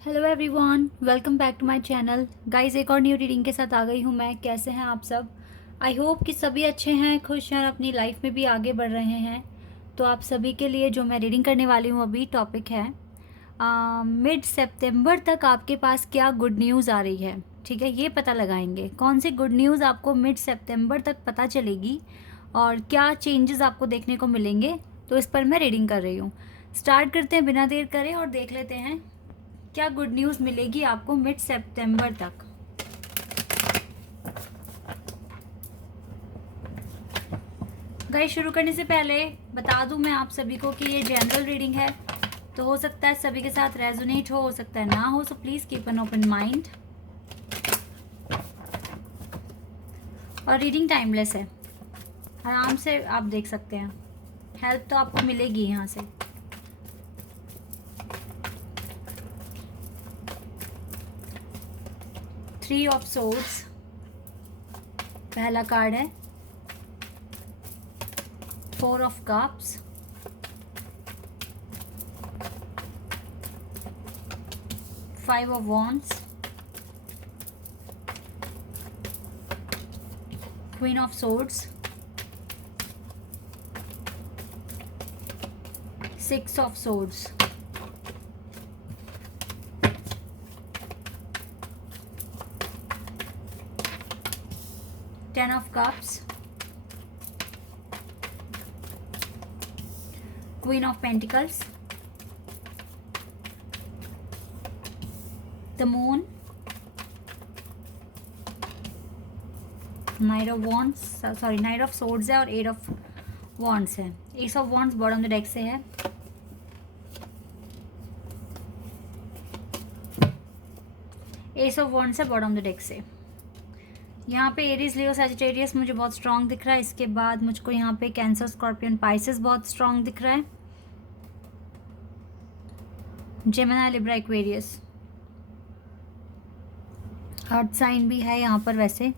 Hello everyone, welcome back to my channel. Guys, एक और new reading के साथ आ गई हूँ मैं। कैसे हैं आप सब? आई होप कि सभी अच्छे हैं, खुश हैं, अपनी लाइफ में भी आगे बढ़ रहे हैं। तो आप सभी के लिए जो मैं रीडिंग करने वाली हूँ अभी टॉपिक है मिड सितंबर तक आपके पास क्या गुड न्यूज़ आ रही है। ठीक है, ये पता लगाएंगे कौन सी गुड न्यूज़ आपको मिड सितंबर तक पता चलेगी और क्या चेंजेस आपको देखने को मिलेंगे। तो इस पर मैं रीडिंग कर रही हूँ। स्टार्ट करते हैं बिना देर करे और देख लेते हैं क्या गुड न्यूज़ मिलेगी आपको मिड सितंबर तक। गाइस, शुरू करने से पहले बता दूं मैं आप सभी को कि ये जनरल रीडिंग है, तो हो सकता है सभी के साथ रेजोनेट हो सकता है ना हो, so please keep an open mind. और रीडिंग टाइमलेस है, आराम से आप देख सकते हैं। हेल्प तो आपको मिलेगी यहाँ से। थ्री ऑफ सोर्ड्स पहला कार्ड है। Four of cups, five of wands, queen of swords, six of swords, ten of cups, queen of pentacles, the moon, night of wands, sorry night of swords है और eight of wands है। S of wands bottom the deck से है। S of wands है bottom the deck से। यहाँ पे Aries, लियो, Sagittarius मुझे बहुत स्ट्रांग दिख रहा है। इसके बाद मुझको यहाँ पे कैंसर, स्कॉर्पियन, पाइसेस बहुत स्ट्रांग दिख रहा है। Gemini, Libra, Aquarius, earth sign भी है यहाँ पर। वैसे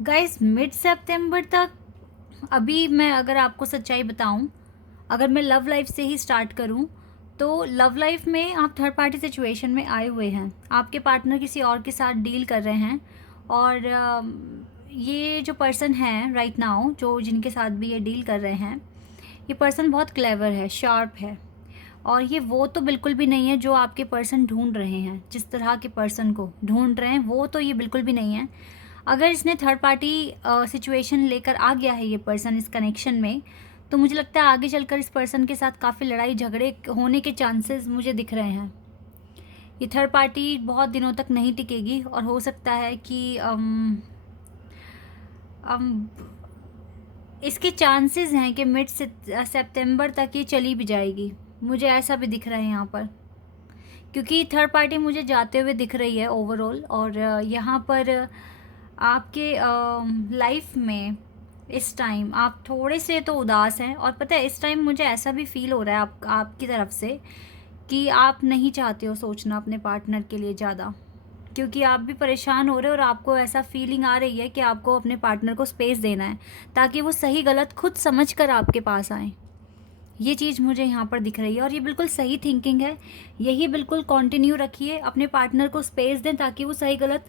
गाइस, मिड सितंबर तक अभी मैं अगर आपको सच्चाई बताऊं, अगर मैं लव लाइफ से ही स्टार्ट करूं, तो लव लाइफ में आप थर्ड पार्टी सिचुएशन में आए हुए हैं। आपके पार्टनर किसी और के साथ डील कर रहे हैं और ये जो पर्सन है राइट नाउ, जो जिनके साथ भी ये डील कर रहे हैं, ये पर्सन बहुत क्लेवर है, शार्प है। और ये वो तो बिल्कुल भी नहीं है जो आपके पर्सन ढूंढ रहे हैं। जिस तरह के पर्सन को ढूंढ रहे हैं वो तो ये बिल्कुल भी नहीं है। अगर इसने थर्ड पार्टी सिचुएशन लेकर आ गया है ये पर्सन इस कनेक्शन में, तो मुझे लगता है आगे चलकर इस पर्सन के साथ काफ़ी लड़ाई झगड़े होने के चांसेस मुझे दिख रहे हैं। ये थर्ड पार्टी बहुत दिनों तक नहीं टिकेगी और हो सकता है कि इसके चांसेस हैं कि मिड सितंबर तक ये चली भी जाएगी। मुझे ऐसा भी दिख रहा है यहाँ पर, क्योंकि थर्ड पार्टी मुझे जाते हुए दिख रही है ओवरऑल। और यहाँ पर आपके लाइफ में इस टाइम आप थोड़े से तो उदास हैं। और पता है, इस टाइम मुझे ऐसा भी फील हो रहा है आपकी तरफ से कि आप नहीं चाहते हो सोचना अपने पार्टनर के लिए ज़्यादा, क्योंकि आप भी परेशान हो रहे हो और आपको ऐसा फीलिंग आ रही है कि आपको अपने पार्टनर को स्पेस देना है ताकि वो सही गलत खुद समझ कर आपके पास आए। ये चीज़ मुझे यहाँ पर दिख रही है और ये बिल्कुल सही थिंकिंग है। यही बिल्कुल कंटिन्यू रखिए, अपने पार्टनर को स्पेस दें ताकि वो सही गलत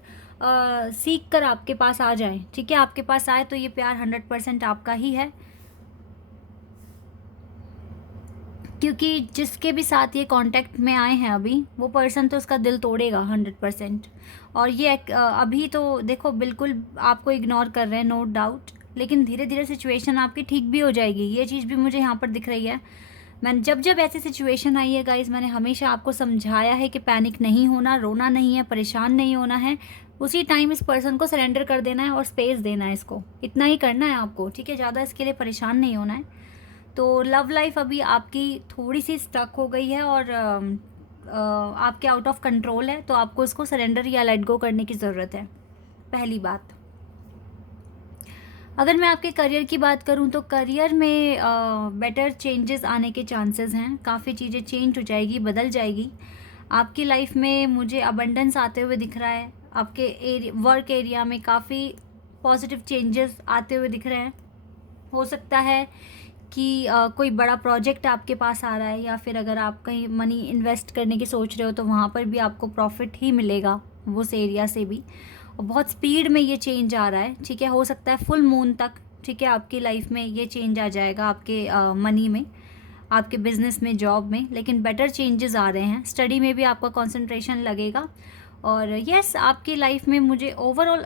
सीख कर आपके पास आ जाए। ठीक है, आपके पास आए तो ये प्यार 100% आपका ही है, क्योंकि जिसके भी साथ ये कांटेक्ट में आए हैं अभी, वो पर्सन तो उसका दिल तोड़ेगा 100%। और ये अभी तो देखो बिल्कुल आपको इग्नोर कर रहे हैं, नो डाउट, लेकिन धीरे धीरे सिचुएशन आपकी ठीक भी हो जाएगी। ये चीज़ भी मुझे यहाँ पर दिख रही है। मैंने जब जब ऐसी सिचुएशन आई है गाइज, मैंने हमेशा आपको समझाया है कि पैनिक नहीं होना, रोना नहीं है, परेशान नहीं होना है। उसी टाइम इस पर्सन को सरेंडर कर देना है और स्पेस देना है। इसको इतना ही करना है आपको, ठीक है? ज़्यादा इसके लिए परेशान नहीं होना है। तो लव लाइफ अभी आपकी थोड़ी सी स्टक हो गई है और आपके आउट ऑफ कंट्रोल है, तो आपको इसको सरेंडर या लेट गो करने की ज़रूरत है। पहली बात। अगर मैं आपके करियर की बात करूं तो करियर में बेटर चेंजेस आने के चांसेस हैं। काफ़ी चीज़ें चेंज हो जाएगी, बदल जाएगी आपकी लाइफ में। मुझे अबंडेंस आते हुए दिख रहा है। आपके वर्क एरिया में काफ़ी पॉजिटिव चेंजेस आते हुए दिख रहे हैं। हो सकता है कि कोई बड़ा प्रोजेक्ट आपके पास आ रहा है, या फिर अगर आप कहीं मनी इन्वेस्ट करने की सोच रहे हो तो वहाँ पर भी आपको प्रॉफिट ही मिलेगा उस एरिया से भी। और बहुत स्पीड में ये चेंज आ रहा है, ठीक है। हो सकता है फुल मून तक, ठीक है, आपकी लाइफ में ये चेंज आ जाएगा, आपके मनी में, आपके बिजनेस में, जॉब में, लेकिन बेटर चेंजेस आ रहे हैं। स्टडी में भी आपका कंसंट्रेशन लगेगा। और यस, आपकी लाइफ में मुझे ओवरऑल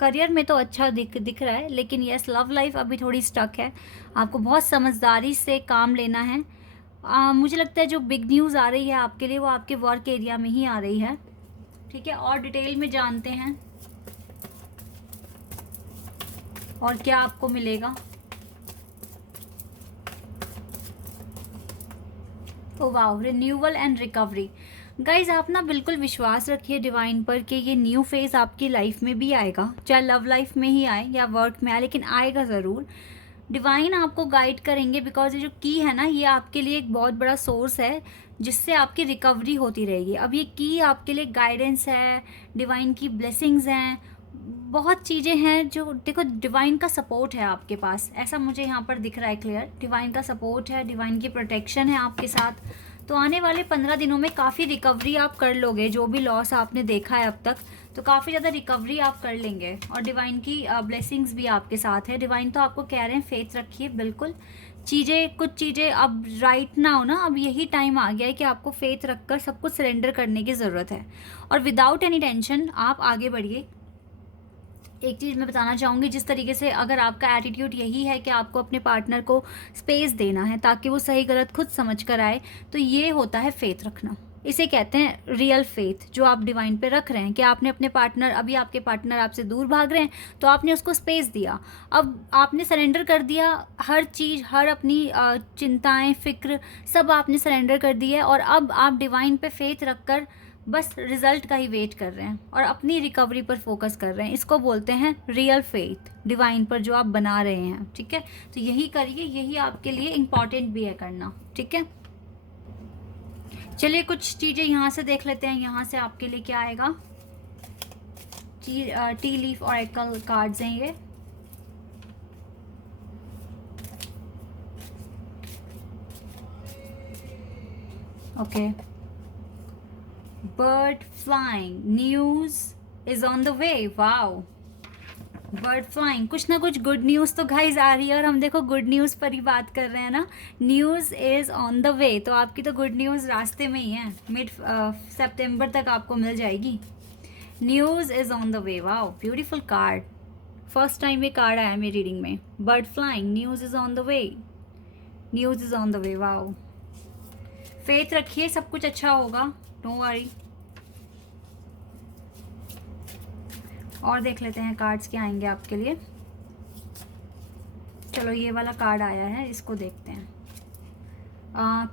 करियर में तो अच्छा दिख रहा है, लेकिन यस, लव लाइफ अभी थोड़ी स्टक है। आपको बहुत समझदारी से काम लेना है। मुझे लगता है जो बिग न्यूज़ आ रही है आपके लिए वो आपके वर्क एरिया में ही आ रही है, ठीक है। और डिटेल में जानते हैं और क्या आपको मिलेगा। Oh wow, renewal and recovery. Guys आप ना बिल्कुल विश्वास रखिए डिवाइन पर कि ये न्यू फेज़ आपकी लाइफ में भी आएगा, चाहे लव लाइफ में ही आए या वर्क में आए, लेकिन आएगा ज़रूर। डिवाइन आपको गाइड करेंगे, बिकॉज ये जो की है ना, ये आपके लिए एक बहुत बड़ा सोर्स है जिससे आपकी रिकवरी होती रहेगी। अब ये की आपके लिए गाइडेंस है, डिवाइन की ब्लेसिंग्स हैं, बहुत चीज़ें हैं जो, देखो, डिवाइन का सपोर्ट है आपके पास, ऐसा मुझे यहाँ पर दिख रहा है क्लियर। डिवाइन का सपोर्ट है, डिवाइन की प्रोटेक्शन है आपके साथ। तो आने वाले 15 दिनों में काफ़ी रिकवरी आप कर लोगे। जो भी लॉस आपने देखा है अब तक, तो काफ़ी ज़्यादा रिकवरी आप कर लेंगे। और डिवाइन की ब्लेसिंग्स भी आपके साथ है। डिवाइन तो आपको कह रहे हैं फेथ रखिए, बिल्कुल। कुछ चीज़ें अब राइट ना हो ना, अब यही टाइम आ गया है कि आपको फेथ रखकर सब कुछ सरेंडर करने की ज़रूरत है। और विदाउट एनी टेंशन आप आगे बढ़िए। एक चीज़ मैं बताना चाहूँगी, जिस तरीके से अगर आपका एटीट्यूड यही है कि आपको अपने पार्टनर को स्पेस देना है ताकि वो सही गलत खुद समझ कर आए, तो ये होता है फेथ रखना। इसे कहते हैं रियल फेथ, जो आप डिवाइन पे रख रहे हैं कि आपने अपने पार्टनर, अभी आपके पार्टनर आपसे दूर भाग रहे हैं तो आपने उसको स्पेस दिया, अब आपने सरेंडर कर दिया हर चीज़, हर अपनी चिंताएं, फिक्र, सब आपने सरेंडर कर दी है। और अब आप डिवाइन पे फेथ रखकर बस रिजल्ट का ही वेट कर रहे हैं और अपनी रिकवरी पर फोकस कर रहे हैं। इसको बोलते हैं रियल फेथ, डिवाइन पर जो आप बना रहे हैं, ठीक है। तो यही करिए, यही आपके लिए इम्पॉर्टेंट भी है करना, ठीक है। चलिए कुछ चीज़ें यहाँ से देख लेते हैं, यहाँ से आपके लिए क्या आएगा। टी लीफ ऑरेकल कार्ड्स हैं ये। Okay, bird flying, news is on the way. Wow, bird flying, कुछ ना कुछ गुड न्यूज़ तो गाइज आ रही है। और हम देखो गुड न्यूज़ पर ही बात कर रहे हैं ना, news is on the way. तो आपकी तो गुड न्यूज़ रास्ते में ही है, मिड सितंबर तक आपको मिल जाएगी। News is on the way, wow, beautiful card. First time ये कार्ड आया मेरी रीडिंग में, bird flying, news is on the way, news is on the way. Wow, faith रखिए, सब कुछ अच्छा होगा, डोंट वरी। और देख लेते हैं कार्ड्स क्या आएंगे आपके लिए। चलो ये वाला कार्ड आया है, इसको देखते हैं।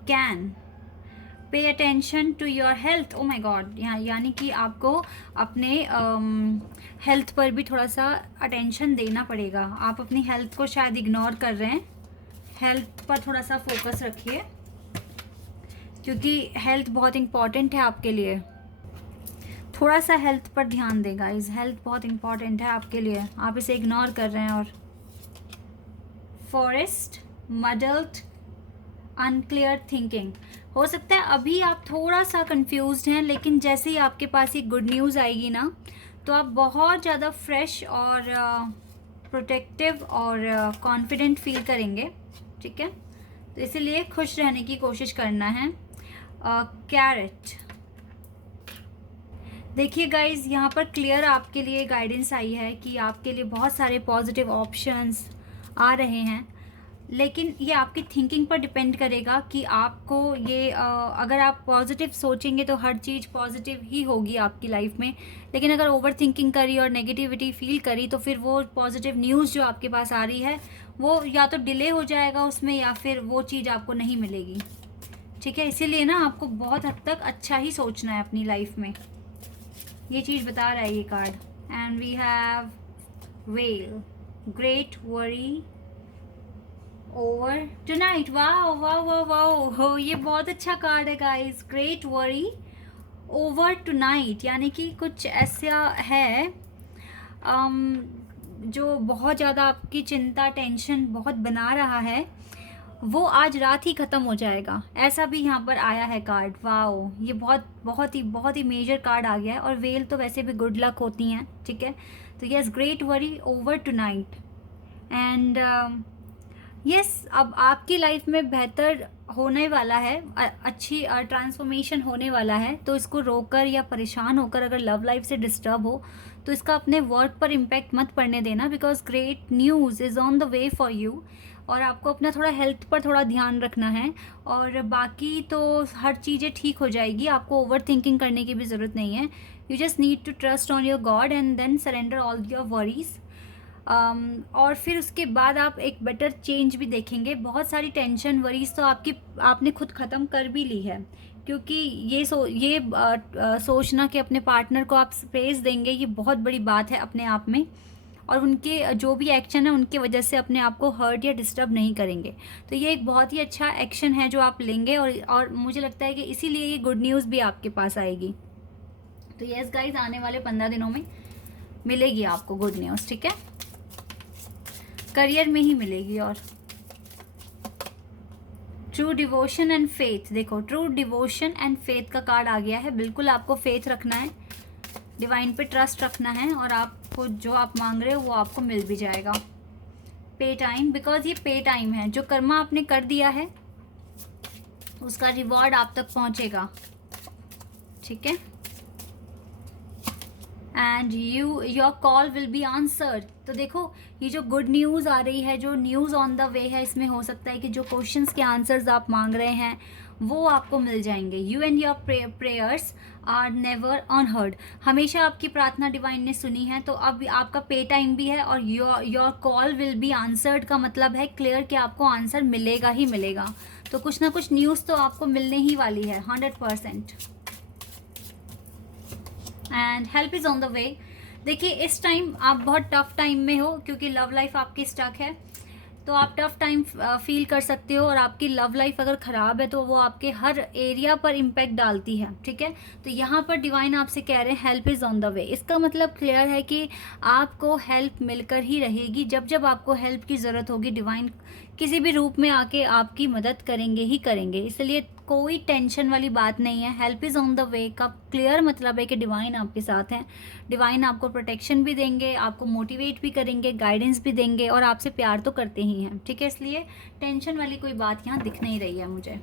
Can pay attention to your health. Oh my God, यानी कि आपको अपने हेल्थ पर भी थोड़ा सा अटेंशन देना पड़ेगा। आप अपनी हेल्थ को शायद इग्नोर कर रहे हैं, हेल्थ पर थोड़ा सा फोकस रखिए, क्योंकि हेल्थ बहुत इम्पॉर्टेंट है आपके लिए। थोड़ा सा हेल्थ पर ध्यान दें गाइस, हेल्थ बहुत इंपॉर्टेंट है आपके लिए, आप इसे इग्नोर कर रहे हैं। और फॉरेस्ट, मडल्ड, अनक्लियर थिंकिंग, हो सकता है अभी आप थोड़ा सा कंफ्यूज्ड हैं, लेकिन जैसे ही आपके पास ये गुड न्यूज़ आएगी ना, तो आप बहुत ज़्यादा फ्रेश और प्रोटेक्टिव और कॉन्फिडेंट फील करेंगे, ठीक है। तो इसीलिए खुश रहने की कोशिश करना है। कैरेट, देखिए गाइज, यहाँ पर क्लियर आपके लिए गाइडेंस आई है कि आपके लिए बहुत सारे पॉजिटिव ऑप्शंस आ रहे हैं, लेकिन ये आपकी थिंकिंग पर डिपेंड करेगा कि आपको ये अगर आप पॉजिटिव सोचेंगे तो हर चीज़ पॉजिटिव ही होगी आपकी लाइफ में। लेकिन अगर ओवर थिंकिंग करी और नेगेटिविटी फील करी तो फिर वो पॉजिटिव न्यूज़ जो आपके पास आ रही है वो या तो डिले हो जाएगा उसमें, या फिर वो चीज़ आपको नहीं मिलेगी, ठीक है। इसीलिए ना आपको बहुत हद तक अच्छा ही सोचना है अपनी लाइफ में, ये चीज़ बता रहा है ये card. And we have well, great worry over tonight. Wow wow wow wow, हो, ये बहुत अच्छा कार्ड है guys, great worry over tonight, यानी कि कुछ ऐसा है जो बहुत ज़्यादा आपकी चिंता, टेंशन बहुत बना रहा है, वो आज रात ही ख़त्म हो जाएगा, ऐसा भी यहाँ पर आया है कार्ड। वाओ, ये बहुत ही मेजर कार्ड आ गया है। और वेल तो वैसे भी गुड लक होती हैं, ठीक है। तो yes, great worry over tonight and yes, अब आपकी लाइफ में बेहतर होने वाला है, अच्छी ट्रांसफॉर्मेशन होने वाला है। तो इसको रोकर या परेशान होकर अगर लव लाइफ से डिस्टर्ब हो तो इसका अपने वर्क पर इम्पैक्ट मत पड़ने देना, because great news is on the way for you. और आपको अपना थोड़ा हेल्थ पर थोड़ा ध्यान रखना है, और बाकी तो हर चीज़ें ठीक हो जाएगी। आपको ओवर थिंकिंग करने की भी ज़रूरत नहीं है। You just need to trust on your God and then surrender all your worries. और फिर उसके बाद आप एक बेटर चेंज भी देखेंगे। बहुत सारी टेंशन वरीज तो आपने खुद ख़त्म कर भी ली है, क्योंकि ये सोचना कि अपने पार्टनर को आप स्पेस देंगे, ये बहुत बड़ी बात है अपने आप में। और उनके जो भी एक्शन है उनके वजह से अपने आप को हर्ट या डिस्टर्ब नहीं करेंगे। तो ये एक बहुत ही अच्छा एक्शन है जो आप लेंगे, और मुझे लगता है कि इसीलिए ये गुड न्यूज़ भी आपके पास आएगी। तो यस गाइज, आने वाले 15 दिनों में मिलेगी आपको गुड न्यूज़, ठीक है। करियर में ही मिलेगी। और ट्रू डिवोशन एंड फेथ, देखो ट्रू डिवोशन एंड फेथ का कार्ड आ गया है। बिल्कुल आपको फेथ रखना है, डिवाइन पे ट्रस्ट रखना है, और आपको जो आप मांग रहे हो वो आपको मिल भी जाएगा। पे टाइम, बिकॉज ये पे टाइम है। जो कर्मा आपने कर दिया है उसका रिवॉर्ड आप तक पहुंचेगा, ठीक है। And your call will be answered. तो देखो, ये जो गुड न्यूज़ आ रही है, जो न्यूज़ ऑन द वे है, इसमें हो सकता है कि जो क्वेश्चंस के आंसर्स आप मांग रहे हैं वो आपको मिल जाएंगे। You and your prayers are never unheard. हमेशा आपकी प्रार्थना डिवाइन ने सुनी है। तो अब आपका पे टाइम भी है, और your call will be answered का मतलब है क्लियर कि आपको आंसर मिलेगा ही मिलेगा। तो कुछ ना कुछ न्यूज़ तो आपको मिलने ही वाली है 100%। And help is on the way. देखिए, इस टाइम आप बहुत टफ टाइम में हो, क्योंकि लव लाइफ आपकी स्टक है। तो आप टफ टाइम फील कर सकते हो, और आपकी लव लाइफ अगर ख़राब है तो वो आपके हर एरिया पर इम्पैक्ट डालती है, ठीक है। तो यहाँ पर डिवाइन आपसे कह रहे हैं help is on the way. इसका मतलब क्लियर है कि आपको हेल्प मिलकर ही रहेगी। जब जब आपको हेल्प की ज़रूरत होगी, डिवाइन किसी भी रूप में आके आपकी मदद करेंगे ही करेंगे। इसलिए कोई टेंशन वाली बात नहीं है। Help is on the way का क्लियर मतलब है कि डिवाइन आपके साथ हैं। डिवाइन आपको प्रोटेक्शन भी देंगे, आपको मोटिवेट भी करेंगे, गाइडेंस भी देंगे, और आपसे प्यार तो करते ही हैं, ठीक है। इसलिए टेंशन वाली कोई बात यहाँ दिख नहीं रही है मुझे।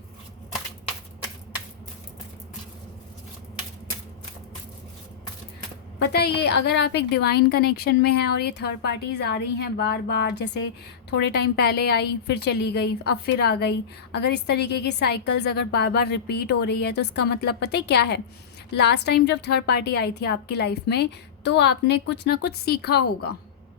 पता है, ये अगर आप एक डिवाइन कनेक्शन में हैं और ये थर्ड पार्टीज़ आ रही हैं बार बार, जैसे थोड़े टाइम पहले आई फिर चली गई अब फिर आ गई, अगर इस तरीके की साइकिल्स अगर बार बार रिपीट हो रही है तो इसका मतलब पता है क्या है। लास्ट टाइम जब थर्ड पार्टी आई थी आपकी लाइफ में तो आपने कुछ ना कुछ सीखा होगा,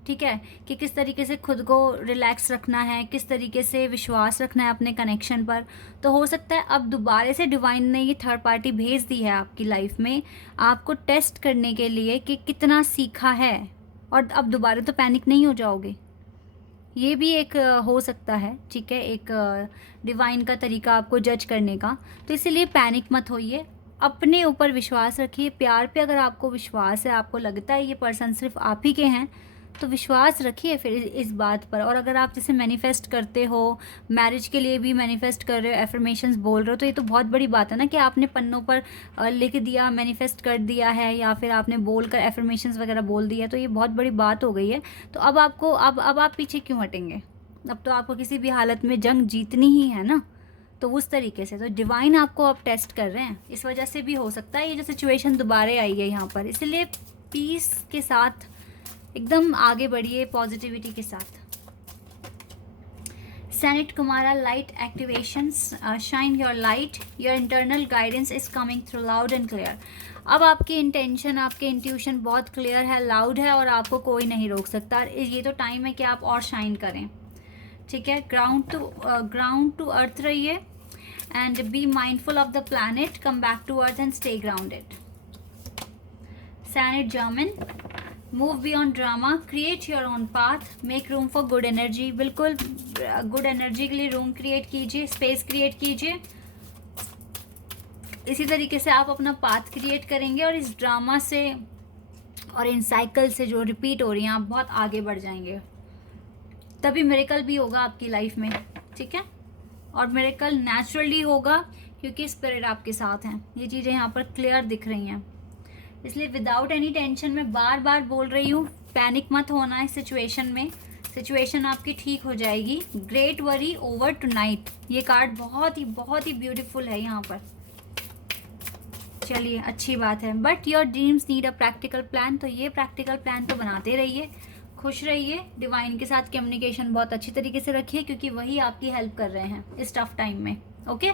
ठीक है, कि किस तरीके से खुद को रिलैक्स रखना है, किस तरीके से विश्वास रखना है अपने कनेक्शन पर। तो हो सकता है अब दोबारा से डिवाइन ने ये थर्ड पार्टी भेज दी है आपकी लाइफ में, आपको टेस्ट करने के लिए कि कितना सीखा है, और अब दोबारा तो पैनिक नहीं हो जाओगे। ये भी एक हो सकता है, ठीक है, एक डिवाइन का तरीका आपको जज करने का। तो इसीलिए पैनिक मत होइए, अपने ऊपर विश्वास रखिए। प्यार पे अगर आपको विश्वास है, आपको लगता है ये पर्सन सिर्फ आप ही के हैं, तो विश्वास रखिए फिर इस बात पर। और अगर आप जैसे मैनिफेस्ट करते हो, मैरिज के लिए भी मैनिफेस्ट कर रहे हो, एफर्मेशंस बोल रहे हो, तो ये तो बहुत बड़ी बात है ना कि आपने पन्नों पर लिख दिया, मैनिफेस्ट कर दिया है, या फिर आपने बोल कर एफर्मेशंस वगैरह बोल दिया, तो ये बहुत बड़ी बात हो गई है। तो अब आपको अब आप पीछे क्यों हटेंगे? अब तो आपको किसी भी हालत में जंग जीतनी ही है ना। तो उस तरीके से तो डिवाइन आपको अब टेस्ट कर रहे हैं, इस वजह से भी हो सकता है ये जो सिचुएशन दोबारा आई है यहाँ पर। इसलिए पीस के साथ एकदम आगे बढ़िए, पॉजिटिविटी के साथ। Sanat Kumara light activations, shine your light, your internal guidance is coming through loud and clear. अब आपकी इंटेंशन, आपके इंट्यूशन बहुत क्लियर है, लाउड है, और आपको कोई नहीं रोक सकता। ये तो टाइम है कि आप और शाइन करें, ठीक है। ग्राउंड टू अर्थ रहिए and be mindful of the planet, come back to earth and stay grounded. सैनेट जर्मन, move beyond drama, create your own path, make room for good energy. बिल्कुल गुड एनर्जी के लिए room create कीजिए, space create कीजिए। इसी तरीके से आप अपना पाथ क्रिएट करेंगे, और इस ड्रामा से और इन साइकिल से जो रिपीट हो रही हैं आप बहुत आगे बढ़ जाएंगे, तभी मिरेकल भी होगा आपकी लाइफ में, ठीक है। और मिरेकल नेचुरली होगा क्योंकि स्पिरिट आपके साथ हैं। ये चीज़ें यहाँ पर क्लियर दिख रही हैं, इसलिए विदाउट एनी टेंशन मैं बार बार बोल रही हूँ, पैनिक मत होना इस सिचुएशन में। सिचुएशन आपकी ठीक हो जाएगी। ग्रेट वरी ओवर टुनाइट, ये कार्ड बहुत ही ब्यूटीफुल है यहाँ पर। चलिए अच्छी बात है। But your dreams need a practical plan, तो ये प्रैक्टिकल प्लान तो बनाते रहिए, खुश रहिए, डिवाइन के साथ कम्युनिकेशन बहुत अच्छी तरीके से रखिए क्योंकि वही आपकी हेल्प कर रहे हैं इस टफ टाइम में। Okay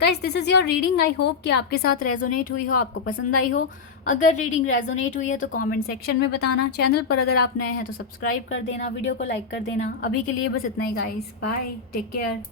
guys, this is your reading. I hope कि आपके साथ रेजोनेट हुई हो, आपको पसंद आई हो। अगर रीडिंग रेजोनेट हुई है तो कमेंट सेक्शन में बताना। चैनल पर अगर आप नए हैं तो सब्सक्राइब कर देना, वीडियो को लाइक कर देना। अभी के लिए बस इतना ही गाइस, बाय, टेक केयर।